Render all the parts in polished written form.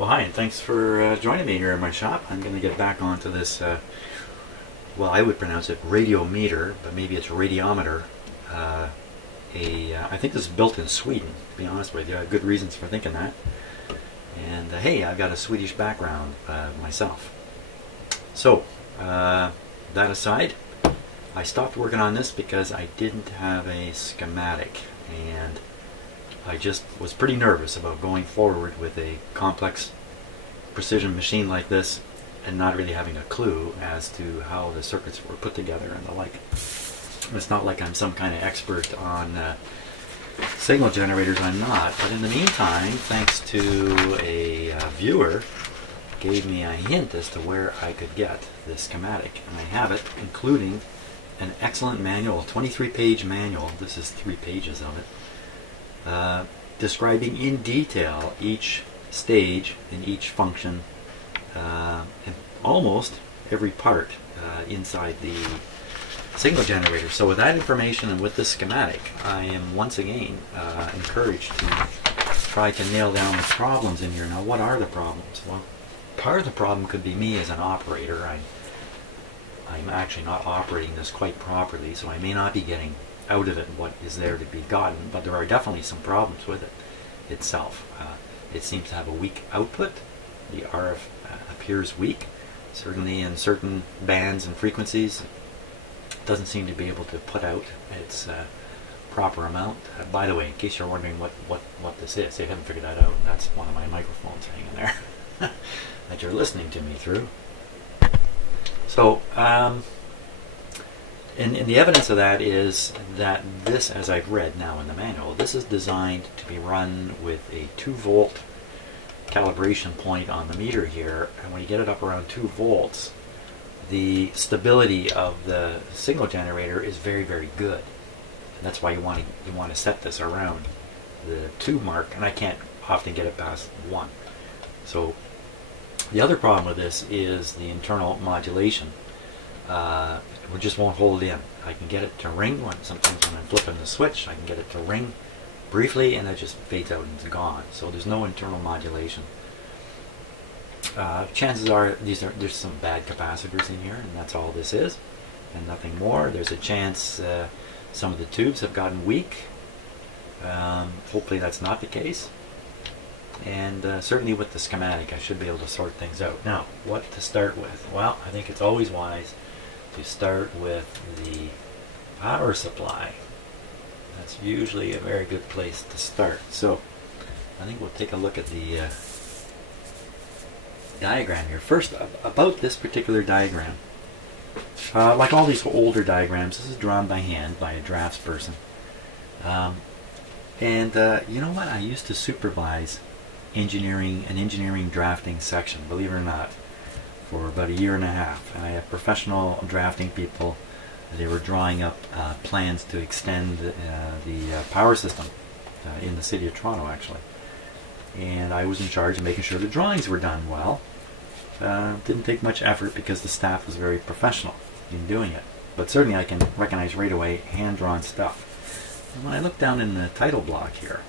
Well, hi, and thanks for joining me here in my shop. I'm going to get back onto this, well, I would pronounce it radiometer, but maybe it's radiometer. I think this is built in Sweden, to be honest with you. I have good reasons for thinking that. And hey, I've got a Swedish background myself. So, that aside, I stopped working on this because I didn't have a schematic, and I just was pretty nervous about going forward with a complex precision machine like this and not really having a clue as to how the circuits were put together and the like. It's not like I'm some kind of expert on signal generators, I'm not, but in the meantime, thanks to a viewer, gave me a hint as to where I could get this schematic, and I have it, including an excellent manual, 23-page manual. This is 3 pages of it. Describing in detail each stage and each function and almost every part inside the signal generator. So with that information and with this schematic, I am once again encouraged to try to nail down the problems in here. Now, what are the problems? Well, part of the problem could be me as an operator. I'm actually not operating this quite properly, so I may not be getting out of it what is there to be gotten, but there are definitely some problems with it itself. It seems to have a weak output. The RF appears weak, certainly in certain bands and frequencies. It doesn't seem to be able to put out its proper amount. By the way, in case you're wondering what this is, I haven't figured that out. That's one of my microphones hanging there that you're listening to me through. So, and the evidence of that is that this, as I've read now in the manual, this is designed to be run with a 2-volt calibration point on the meter here, and when you get it up around 2 volts, the stability of the signal generator is very, very good. And that's why you want to set this around the 2 mark, and I can't often get it past 1. So the other problem with this is the internal modulation. It just won't hold in. I can get it to ring sometimes when I'm flipping the switch. I can get it to ring briefly, and it just fades out and it's gone. So there's no internal modulation. Chances are there's some bad capacitors in here, and that's all this is, and nothing more. There's a chance some of the tubes have gotten weak. Hopefully that's not the case. And certainly with the schematic, I should be able to sort things out. Now, what to start with? Well, I think it's always wise to start with the power supply. That's usually a very good place to start. So, I think we'll take a look at the diagram here. First, about this particular diagram. Like all these older diagrams, this is drawn by hand by a draftsperson. And you know what? I used to supervise an engineering drafting section, believe it or not, for about 1.5 years. And I had professional drafting people. They were drawing up plans to extend the power system in the city of Toronto, actually. And I was in charge of making sure the drawings were done well. Didn't take much effort because the staff was very professional in doing it. But certainly I can recognize right away hand-drawn stuff. And when I look down in the title block here,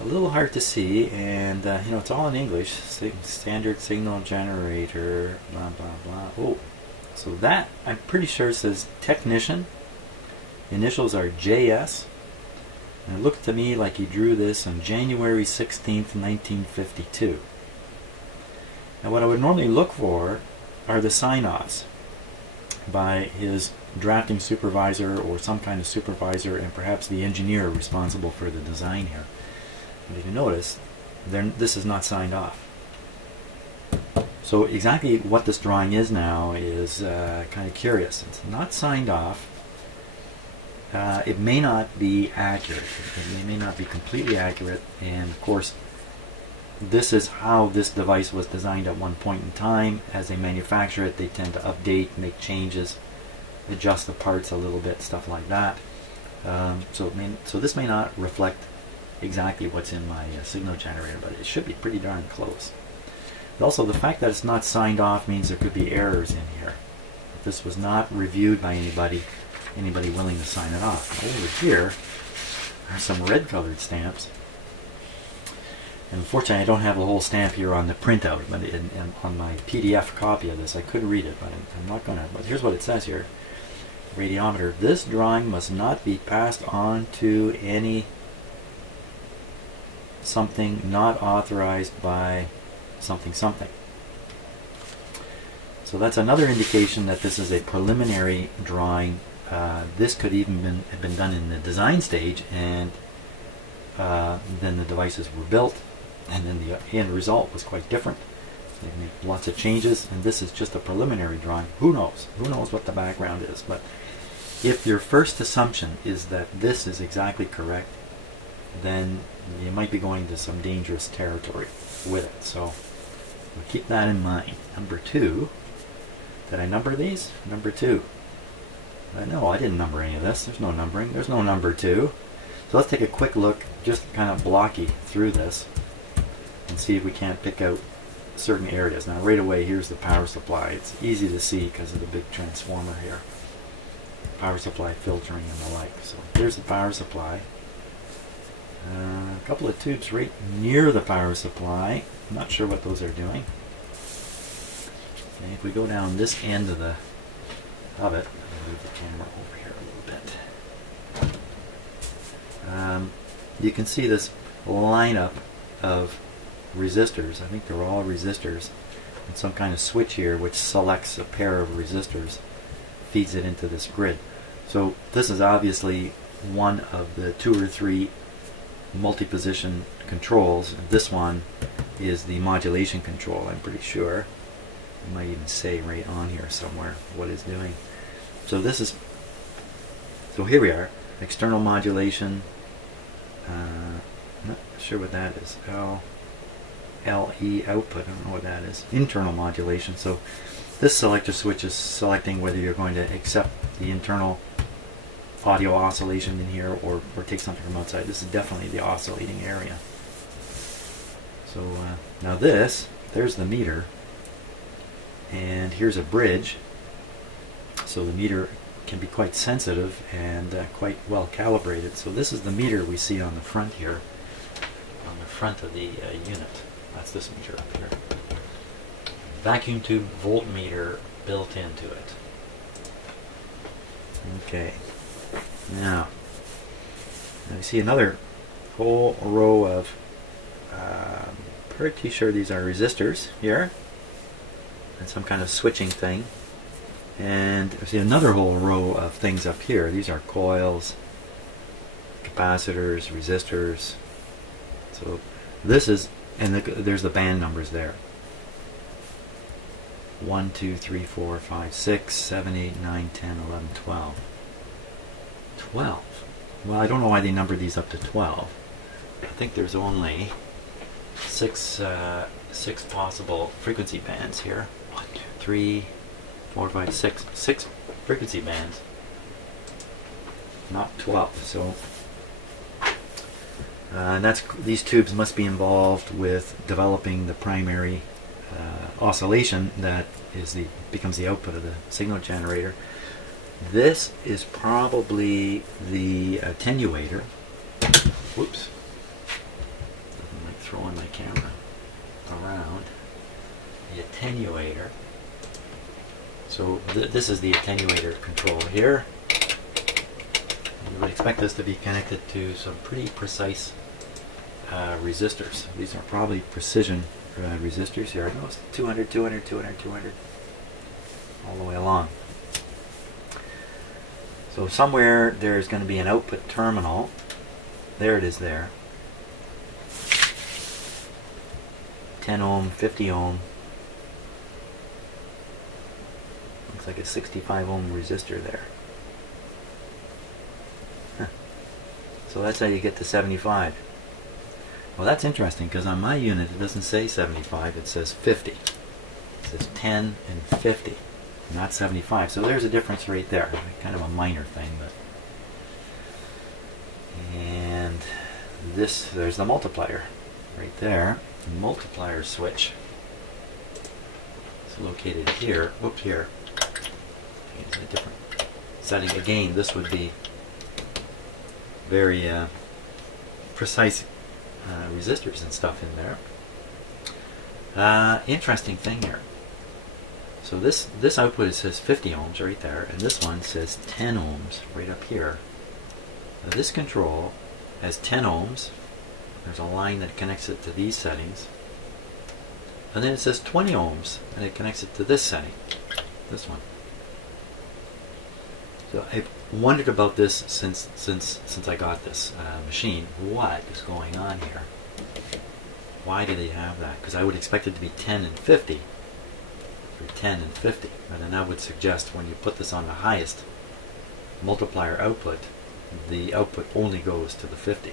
a little hard to see, and you know, it's all in English. Standard signal generator, blah blah blah. Oh, so that I'm pretty sure says technician. Initials are JS, and it looked to me like he drew this on January 16th, 1952. Now, what I would normally look for are the sign-offs by his drafting supervisor or some kind of supervisor, and perhaps the engineer responsible for the design here. But if you notice, this is not signed off. So exactly what this drawing is now is kind of curious. It's not signed off. It may not be accurate. It may not be completely accurate. And of course, this is how this device was designed at one point in time. As they manufacture it, they tend to update, make changes, adjust the parts a little bit, stuff like that. So this may not reflect exactly what's in my signal generator, but it should be pretty darn close. But also, the fact that it's not signed off means there could be errors in here. If this was not reviewed by anybody willing to sign it off. Over here are some red colored stamps. And unfortunately, I don't have the whole stamp here on the printout, but on my PDF copy of this, I could read it, but I'm not going to. But here's what it says here. Radiometer. This drawing must not be passed on to any something not authorized by something something. So that's another indication that this is a preliminary drawing. This could even have been done in the design stage, and then the devices were built, and then the end result was quite different. They made lots of changes, and this is just a preliminary drawing. Who knows? Who knows what the background is? But if your first assumption is that this is exactly correct, then you might be going to some dangerous territory with it. So keep that in mind. Number 2. Did I number these? Number 2. No, I didn't number any of this. There's no numbering. There's no number 2. So let's take a quick look, just kind of blocky through this, and see if we can't pick out certain areas. Now right away, here's the power supply. It's easy to see because of the big transformer here. Power supply filtering and the like. So here's the power supply. A couple of tubes right near the power supply. I'm not sure what those are doing. Okay, if we go down this end of it, I'll move the camera over here a little bit. You can see this lineup of resistors. I think they're all resistors, and some kind of switch here which selects a pair of resistors, feeds it into this grid. So this is obviously one of the 2 or 3 multi-position controls. This one is the modulation control, I'm pretty sure. I might even say right on here somewhere what it's doing. So this is, so here we are, external modulation. I'm not sure what that is. LE output, I don't know what that is. Internal modulation. So this selector switch is selecting whether you're going to accept the internal audio oscillation in here or take something from outside. This is definitely the oscillating area. So now there's the meter, and here's a bridge. So the meter can be quite sensitive and quite well calibrated. So this is the meter we see on the front here, on the front of the unit. That's this meter up here. Vacuum tube voltmeter built into it. Okay. Now you see another whole row of, pretty sure these are resistors here, and some kind of switching thing. And I see another whole row of things up here. These are coils, capacitors, resistors. So this is, and there's the band numbers there. 1, 2, 3, 4, 5, 6, 7, 8, 9, 10, 11, 12. 12. Well, I don't know why they numbered these up to 12. I think there's only six possible frequency bands here. 1, 2, 3, 4, 5, 6. 6 frequency bands, not 12. So and these tubes must be involved with developing the primary oscillation that becomes the output of the signal generator. This is probably the attenuator. Whoops. I'm like throwing my camera around. The attenuator. So this is the attenuator control here. You would expect this to be connected to some pretty precise resistors. These are probably precision resistors here. No, it's 200, 200, 200, 200, all the way along. So somewhere there's going to be an output terminal. There it is there. 10 ohm, 50 ohm. Looks like a 65 ohm resistor there. Huh. So that's how you get to 75. Well, that's interesting because on my unit it doesn't say 75, it says 50. It says 10 and 50, not 75. So there's a difference right there. Kind of a minor thing, but. And there's the multiplier right there. The multiplier switch. It's located here. Whoops, here. It's a different setting. Again, this would be very precise resistors and stuff in there. Interesting thing here. So this output, it says 50 ohms right there, and this one says 10 ohms right up here. Now this control has 10 ohms. There's a line that connects it to these settings. And then it says 20 ohms, and it connects it to this setting, this one. So I've wondered about this since I got this machine. What is going on here? Why do they have that? Because I would expect it to be 10 and 50, or 10 and 50, and then that would suggest when you put this on the highest multiplier output, the output only goes to the 50.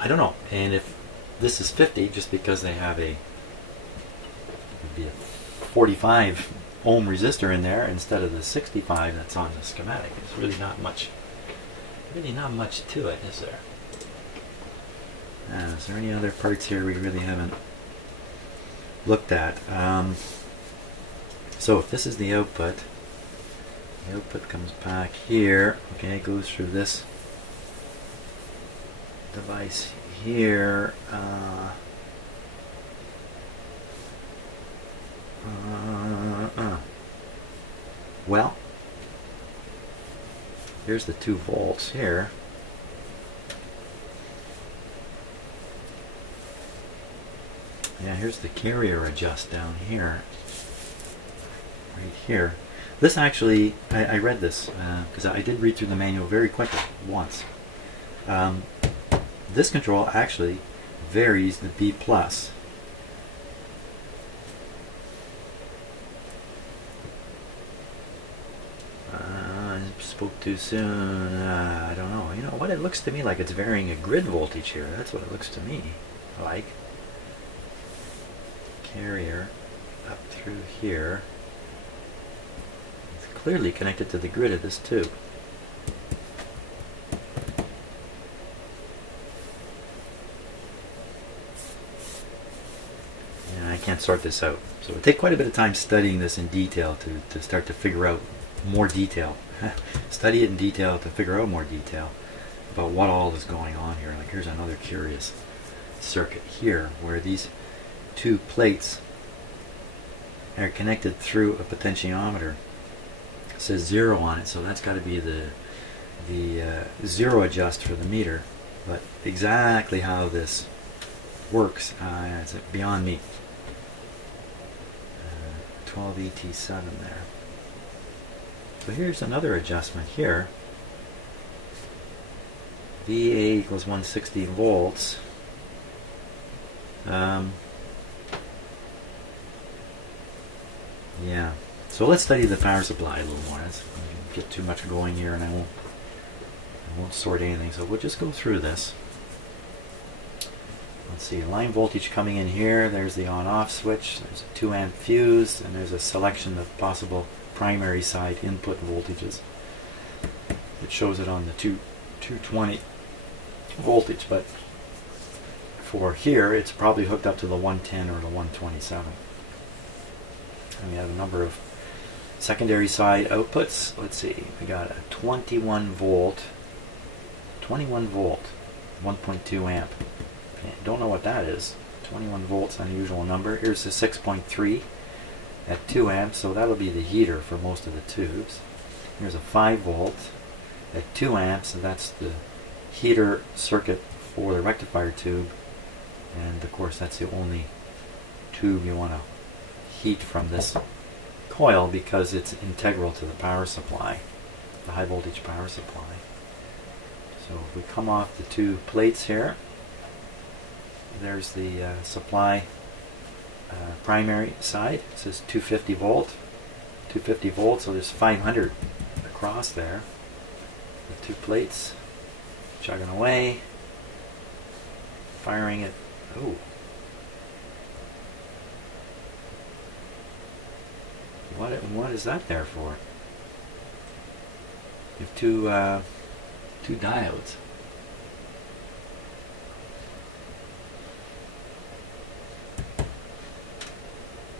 I don't know. And if this is 50, just because they have a 45 ohm resistor in there instead of the 65 that's on the schematic, it's really not much to it, is there? Is there any other parts here we really haven't looked at? So if this is the output comes back here. Okay, it goes through this device here. Well, here's the 2 volts here. Yeah, here's the carrier adjust down here. Right here. This actually, I read this because I did read through the manual very quickly once. This control actually varies the B+. I spoke too soon. I don't know. You know what? It looks to me like it's varying a grid voltage here. That's what it looks to me like. Carrier up through here. It's clearly connected to the grid of this tube. And I can't sort this out. So it would take quite a bit of time studying this in detail to start to figure out more detail. Study it in detail to figure out more detail about what all is going on here. Like here's another curious circuit here where these 2 plates are connected through a potentiometer. It says 0 on it, so that's got to be the 0 adjust for the meter. But exactly how this works is beyond me. 12 ET7 there. So here's another adjustment here. VA equals 160 volts. Yeah, so let's study the power supply a little more. Let's get too much going here, and I won't sort anything. So we'll just go through this. Let's see, line voltage coming in here. There's the on-off switch. There's a 2 amp fuse, and there's a selection of possible primary side input voltages. It shows it on the 220 voltage, but for here, it's probably hooked up to the 110 or the 127. And we have a number of secondary side outputs. Let's see, we got a 21 volt, 1.2 amp. Okay, don't know what that is. 21 volts, unusual number. Here's the 6.3 at 2 amps, so that'll be the heater for most of the tubes. Here's a 5 volt at 2 amps, and that's the heater circuit for the rectifier tube. And of course, that's the only tube you want to heat from this coil because it's integral to the power supply, the high voltage power supply. So if we come off the 2 plates here, there's the supply primary side. It says 250 volt, 250 volts, so there's 500 across there. The 2 plates chugging away, firing it. Oh. What is that there for? You have two diodes.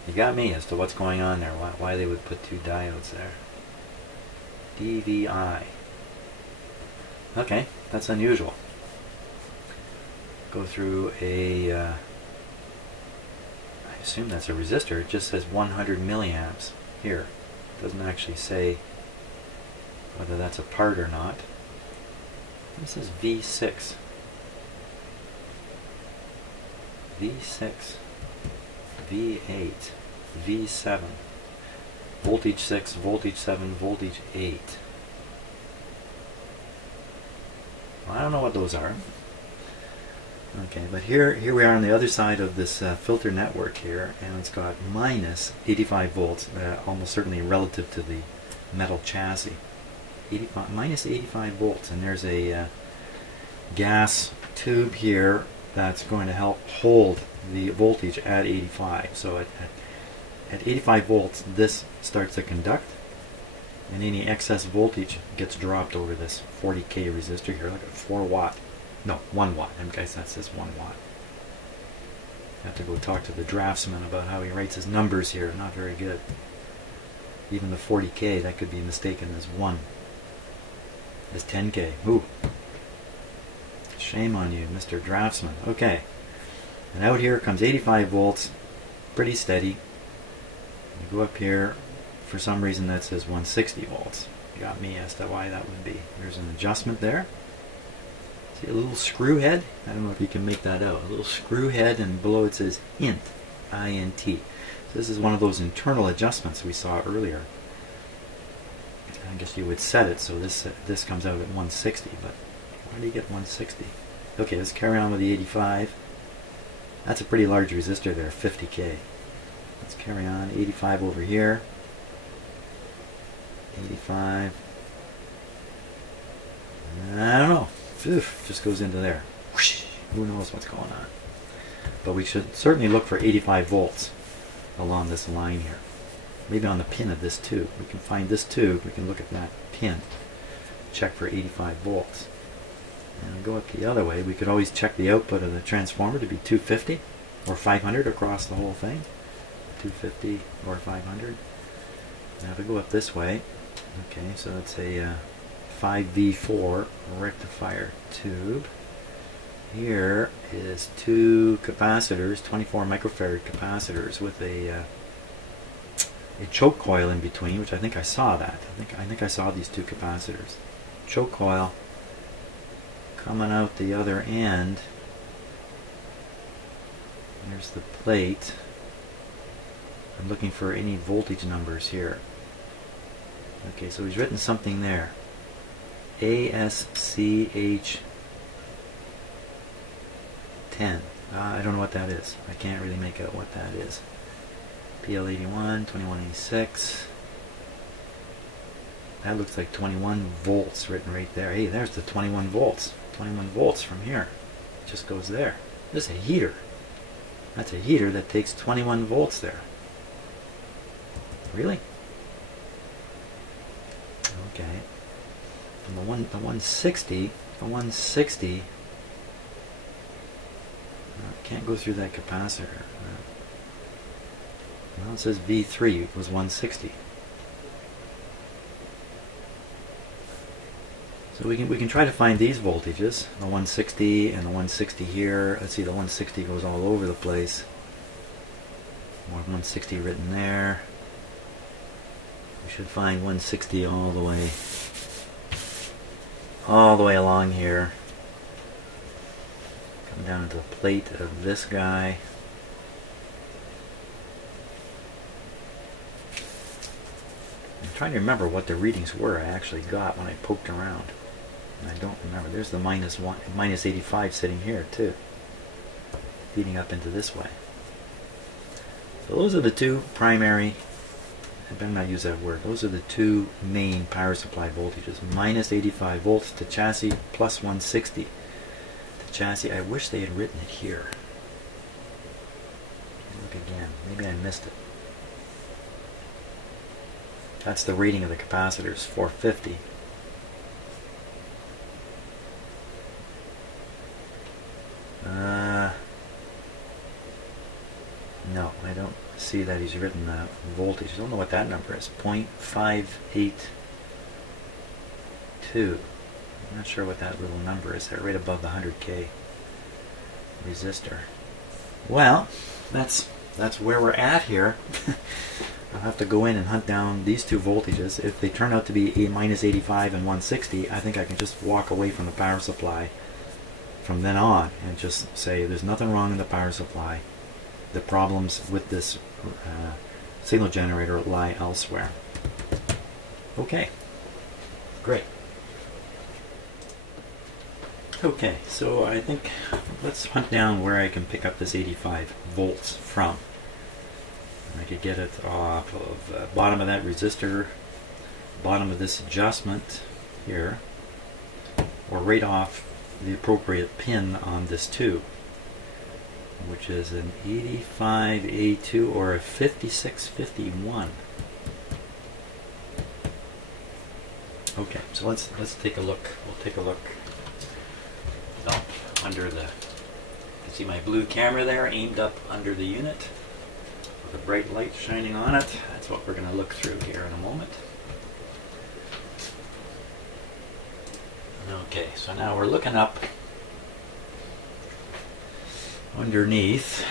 You got me as to what's going on there. Why they would put 2 diodes there. DVI. Okay, that's unusual. go through a, I assume that's a resistor. It just says 100 milliamps here. It doesn't actually say whether that's a part or not. This is V6. V6, V8, V7, voltage 6, voltage 7, voltage 8. Well, I don't know what those are. Okay, but here we are on the other side of this filter network here, and it's got minus 85 volts, almost certainly relative to the metal chassis. Minus 85 volts, and there's a gas tube here that's going to help hold the voltage at 85. So at 85 volts, this starts to conduct, and any excess voltage gets dropped over this 40k resistor here. Look at 4 watt. No, 1 watt. I guess that says 1 watt. I have to go talk to the draftsman about how he writes his numbers here. Not very good. Even the 40k, that could be mistaken as 1. As 10k. Ooh. Shame on you, Mr. Draftsman. Okay. And out here comes 85 volts. Pretty steady. You go up here. For some reason that says 160 volts. You got me as to why that would be. There's an adjustment there. See a little screw head? I don't know if you can make that out. A little screw head, and below it says INT. I-N-T. So this is one of those internal adjustments we saw earlier. I guess you would set it so this comes out at 160, but why do you get 160? Okay, let's carry on with the 85. That's a pretty large resistor there, 50k. Let's carry on. 85 over here. 85. I don't know. Oof, just goes into there. Whoosh, who knows what's going on? But we should certainly look for 85 volts along this line here. Maybe on the pin of this tube. We can find this tube. We can look at that pin. Check for 85 volts. And go up the other way. We could always check the output of the transformer to be 250 or 500 across the whole thing. 250 or 500. Now if we go up this way, okay, so it's a 5V4 rectifier tube. Here is 2 capacitors, 24 microfarad capacitors with a choke coil in between, which I think I saw that. I think I saw these 2 capacitors. Choke coil coming out the other end. There's the plate. I'm looking for any voltage numbers here. Okay, so he's written something there. ASCH 10. I don't know what that is. I can't really make out what that is. PL81, 2186. That looks like 21 volts written right there. Hey, there's the 21 volts. 21 volts from here. It just goes there. This is a heater. That's a heater that takes 21 volts there. Really? Okay. And the 160, can't go through that capacitor. Well, it says V3 was 160. So we can try to find these voltages, the 160 and the 160 here. Let's see, the 160 goes all over the place. More 160 written there. We should find 160 all the way along here. Come down to the plate of this guy. I'm trying to remember what the readings were I actually got when I poked around. And I don't remember. There's the minus 85 sitting here too, feeding up into this way. So those are the 2 primary, I better not use that word, those are the 2 main power supply voltages. Minus 85 volts to chassis, plus 160 to chassis. I wish they had written it here. Look again. Maybe I missed it. That's the rating of the capacitors, 450. No, I don't see that he's written the voltage. I don't know what that number is. 0.582. I'm not sure what that little number is there, right above the 100K. resistor. Well, that's where we're at here. I'll have to go in and hunt down these two voltages. If they turn out to be a minus 85 and 160, I think I can just walk away from the power supply from then on and just say there's nothing wrong in the power supply. The problems with this signal generator lie elsewhere. Okay, great. Okay, so I think let's hunt down where I can pick up this 85 volts from. I could get it off of the bottom of that resistor, bottom of this adjustment here, or right off the appropriate pin on this tube, which is an 85A2 or a 5651. Okay, so let's take a look. We'll take a look up under the. You can see my blue camera there, aimed up under the unit, with a bright light shining on it. That's what we're going to look through here in a moment. Okay, so now we're looking up underneath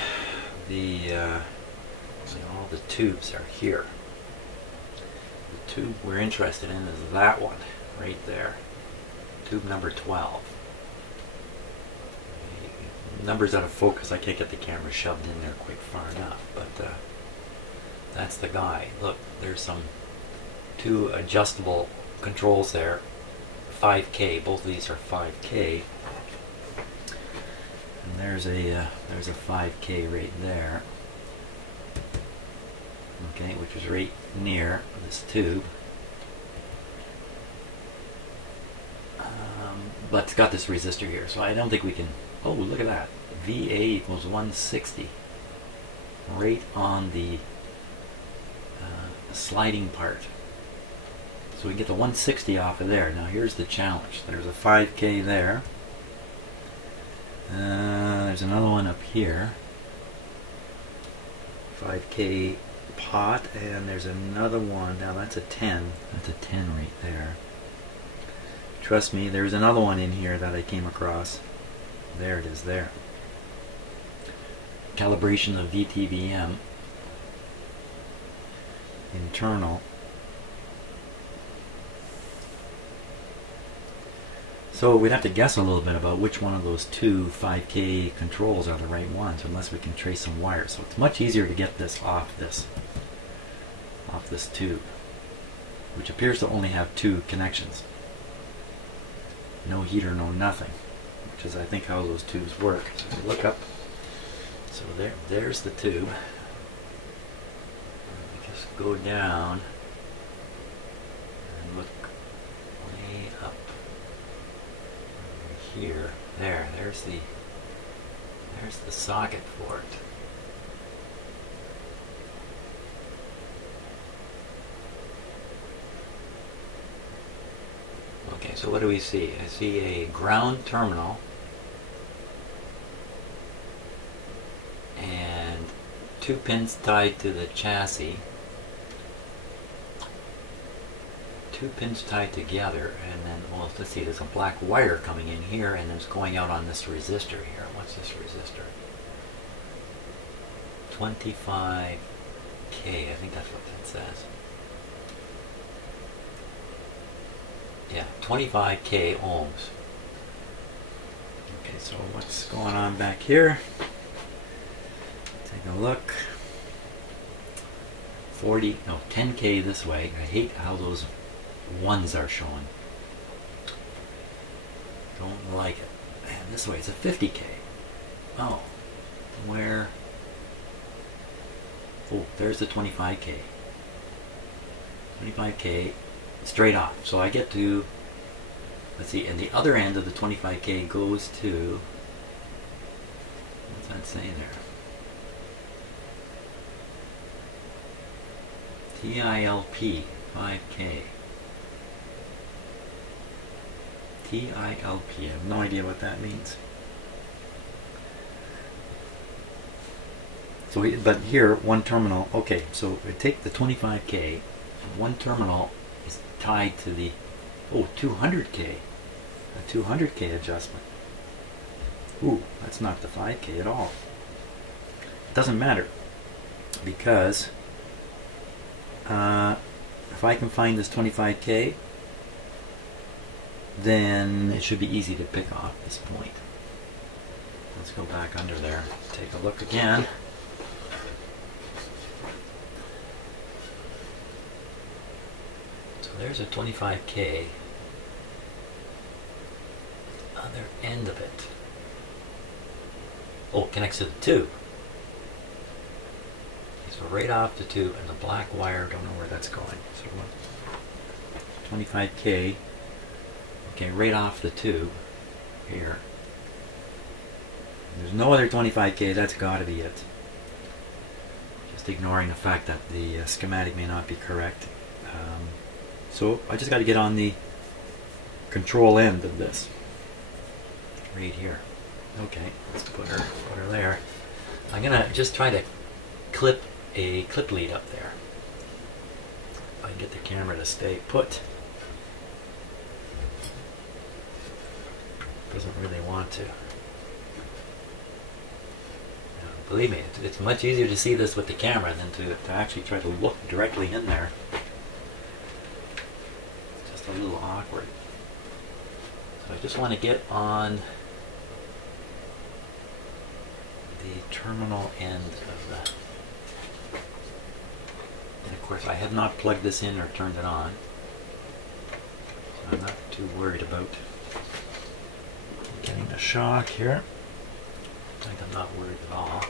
the all the tubes are here. The tube we're interested in is that one right there, tube number 12. Numbers out of focus, I can't get the camera shoved in there quite far enough, but that's the guy. Look, there's some two adjustable controls there, 5K, both of these are 5K, and there's a 5K right there, okay, which is right near this tube, but it's got this resistor here, so I don't think we can. Oh, look at that, VA equals 160 right on the sliding part. So we get the 160 off of there. Now here's the challenge. There's a 5K there. There's another one up here. 5K pot, and there's another one. Now that's a 10. That's a 10 right there. Trust me, there's another one in here that I came across. There it is there. Calibration of VTVM. Internal. So we'd have to guess a little bit about which one of those two 5K controls are the right ones, unless we can trace some wires. So it's much easier to get this off this tube, which appears to only have two connections. No heater, no nothing, which is I think how those tubes work. So if you look up, so there's the tube. Just go down and look way up here. There's the socket for it. Okay, so what do we see? I see a ground terminal and two pins tied to the chassis. Two pins tied together, and then, well, let's see, there's a black wire coming in here and it's going out on this resistor here. What's this resistor? 25K, I think that's what that says. Yeah, 25K ohms. Okay, so what's going on back here? Take a look. 10K this way. I hate how those ones are showing. Don't like it. And this way it's a 50K. Oh, where? Oh, there's the 25K. 25K straight off. So I get to, let's see, and the other end of the 25K goes to, what's that say there? TILP 5K. TILP. I have no idea what that means. So, but here, one terminal. Okay, so I take the 25K. One terminal is tied to the 200K. A 200K adjustment. Ooh, that's not the 5K at all. It doesn't matter, because if I can find this 25K, then it should be easy to pick off this point. Let's go back under there, take a look again. So there's a 25K, other end of it. Oh, connects to the tube. So right off the tube, and the black wire, don't know where that's going. So 25K, okay, right off the tube here. There's no other 25K, that's got to be it. Just ignoring the fact that the schematic may not be correct. So I just got to get on the control end of this. Right here. Okay, let's put her there. I'm going to just try to clip a clip lead up there. If I can get the camera to stay put. Doesn't really want to. Believe me, it's much easier to see this with the camera than to actually try to look directly in there. Just a little awkward. So I just want to get on the terminal end of the... And of course I have not plugged this in or turned it on. So I'm not too worried about getting the shock here. I'm not worried at all.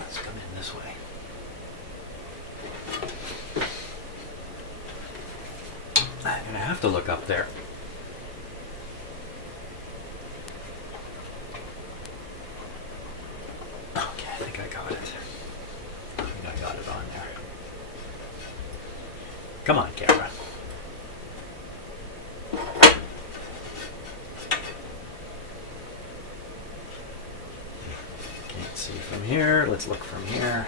Let's come in this way. I'm going to have to look up there. Okay, I think I got it. I think I got it on there. Come on, camera. See from here, let's look from here.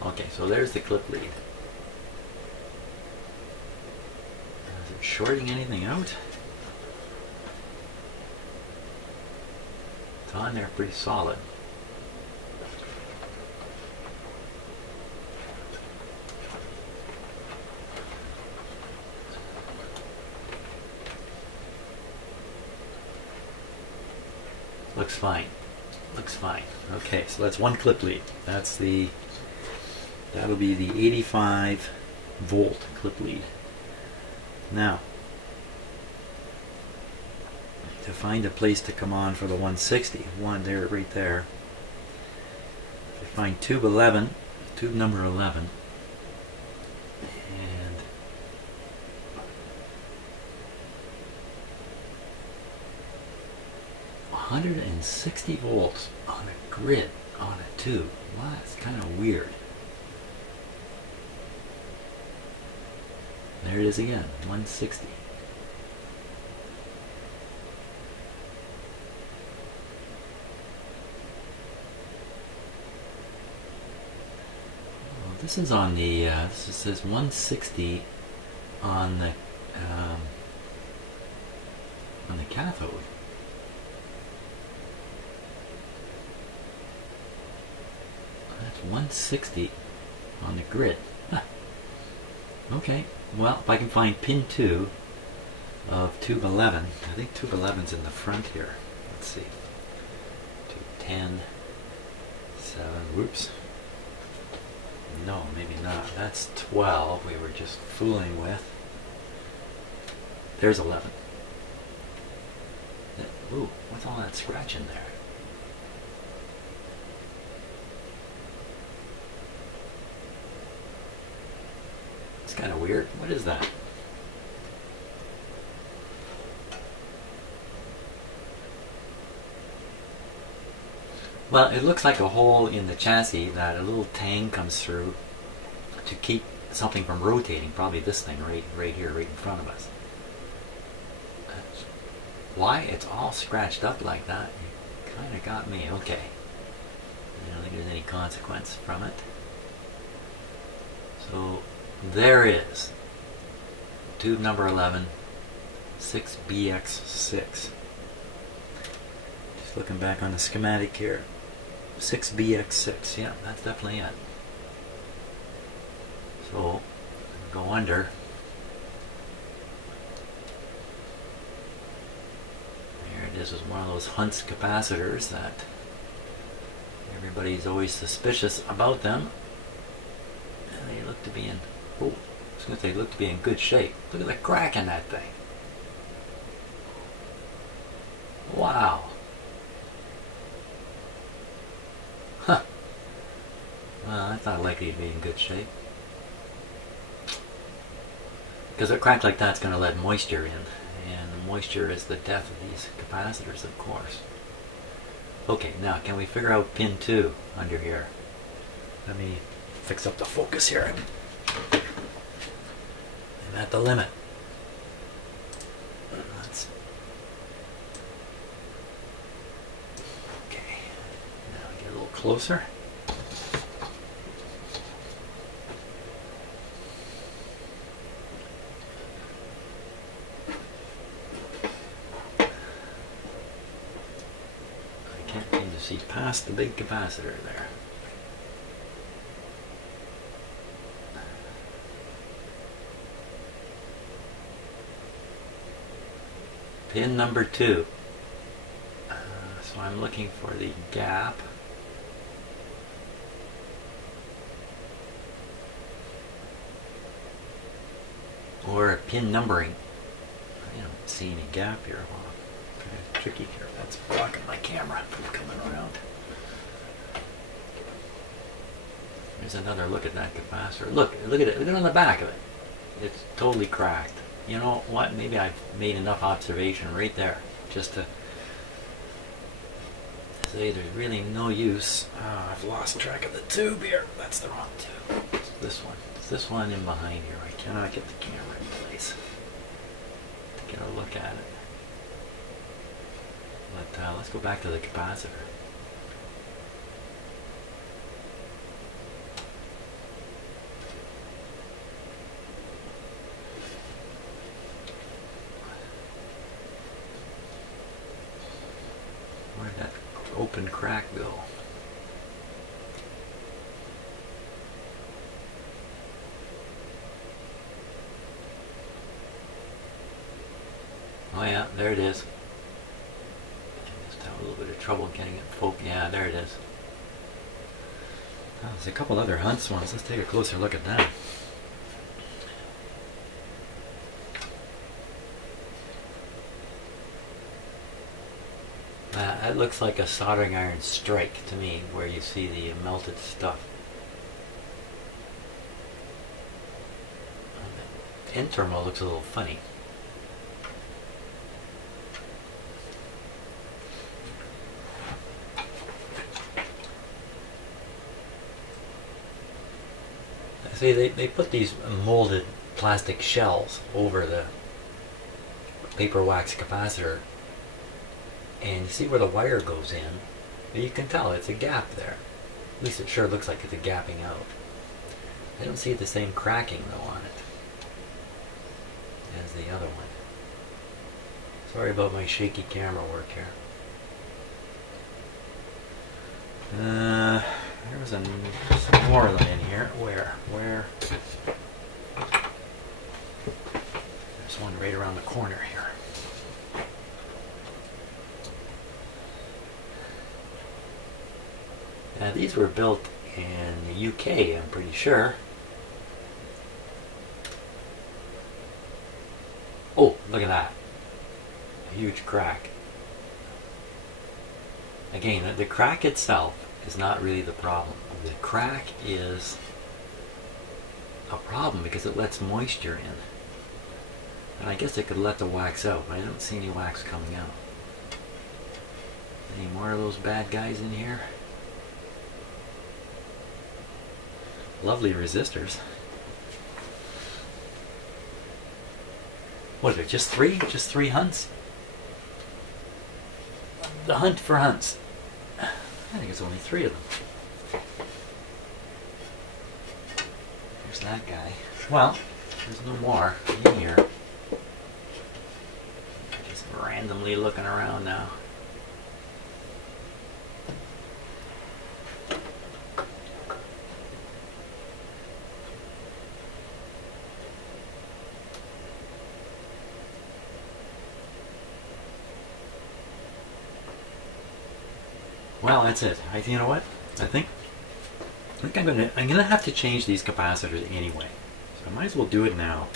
Okay, so there's the clip lead. Is it shorting anything out? It's on there pretty solid. Looks fine. Looks fine. Okay, so that's one clip lead. That'll be the 85 volt clip lead. Now, to find a place to come on for the 160, one there, right there. I find tube 11, tube number 11, and 160 volts on a grid on a tube. Wow, that's kind of weird. There it is again, 160. Well, this is on the, this says 160 on the cathode. That's 160 on the grid. Huh. Okay, well, if I can find pin 2 of tube 11, I think tube 11's in the front here. Let's see. Tube 10, 7, whoops. No, maybe not. That's 12 we were just fooling with. There's 11. Ooh, what's all that scratching there? It's kind of weird. What is that? Well, it looks like a hole in the chassis that a little tang comes through to keep something from rotating. Probably this thing right here, right in front of us. Why it's all scratched up like that? You kind of got me. Okay. I don't think there's any consequence from it. So there is tube number 11, 6BX6. Just looking back on the schematic here. 6BX6, yeah, that's definitely it. So, go under. Here it is one of those Hunt's capacitors that everybody's always suspicious about them. And they look to be in, oh, I was going to say look to be in good shape. Look at the crack in that thing. Wow. Huh. Well, that's not likely to be in good shape. Because a crack like that's going to let moisture in. And moisture is the death of these capacitors, of course. Okay, now can we figure out pin 2 under here? Let me fix up the focus here. I'm at the limit. Okay, now get a little closer. I can't seem to see past the big capacitor there. Pin number 2. So I'm looking for the gap. Or pin numbering. I don't see any gap here. Well, kind of tricky here. That's blocking my camera from coming around. There's another look at that capacitor. Look at it. Look at on the back of it. It's totally cracked. You know what? Maybe I've made enough observation right there just to say there's really no use. Oh, I've lost track of the tube here. That's the wrong tube. It's this one. It's this one in behind here. I cannot get the camera in place to get a look at it. But let's go back to the capacitor. Where'd that open crack go? Oh yeah, there it is. I just have a little bit of trouble getting it focused. Yeah, there it is. Oh, there's a couple other Hunt's ones. Let's take a closer look at them. That looks like a soldering iron strike to me, where you see the melted stuff. The end terminal looks a little funny. See, they put these molded plastic shells over the paper wax capacitor, and you see where the wire goes in. You can tell it's a gap there. At least it sure looks like it's a gapping out. I don't see the same cracking though on it as the other one. Sorry about my shaky camera work here. There's some more of them in here. Where? There's one right around the corner here. Now these were built in the UK, I'm pretty sure. Oh, look at that. A huge crack. Again, the crack itself is not really the problem. The crack is a problem because it lets moisture in. And I guess it could let the wax out, but I don't see any wax coming out. Any more of those bad guys in here? Lovely resistors. What are there, just three? Just 3 Hunts? The hunt for Hunts. I think it's only 3 of them. There's that guy. Well, there's no more in here. randomly looking around now. Well, that's it. You know what? I think I'm gonna have to change these capacitors anyway. So I might as well do it now.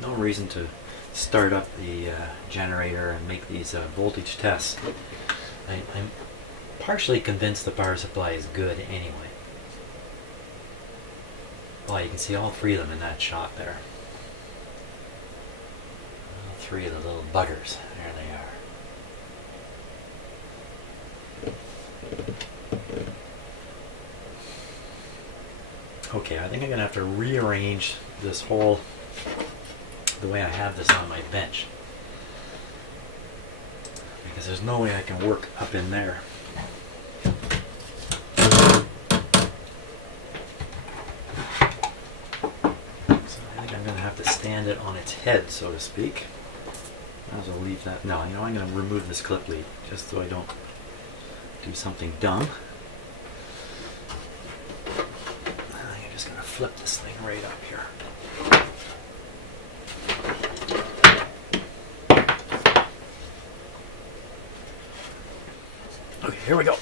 No reason to start up the generator and make these voltage tests. I'm partially convinced the power supply is good anyway. Well, you can see all three of them in that shot there. All three of the little buggers. There they are. Okay, I think I'm going to have to rearrange this whole, the way I have this on my bench. Because there's no way I can work up in there. So I think I'm going to have to stand it on its head, so to speak. Might as well leave that. No, you know, I'm going to remove this clip lead, just so I don't do something dumb. I'm just going to flip this thing right up here. Okay, here we go.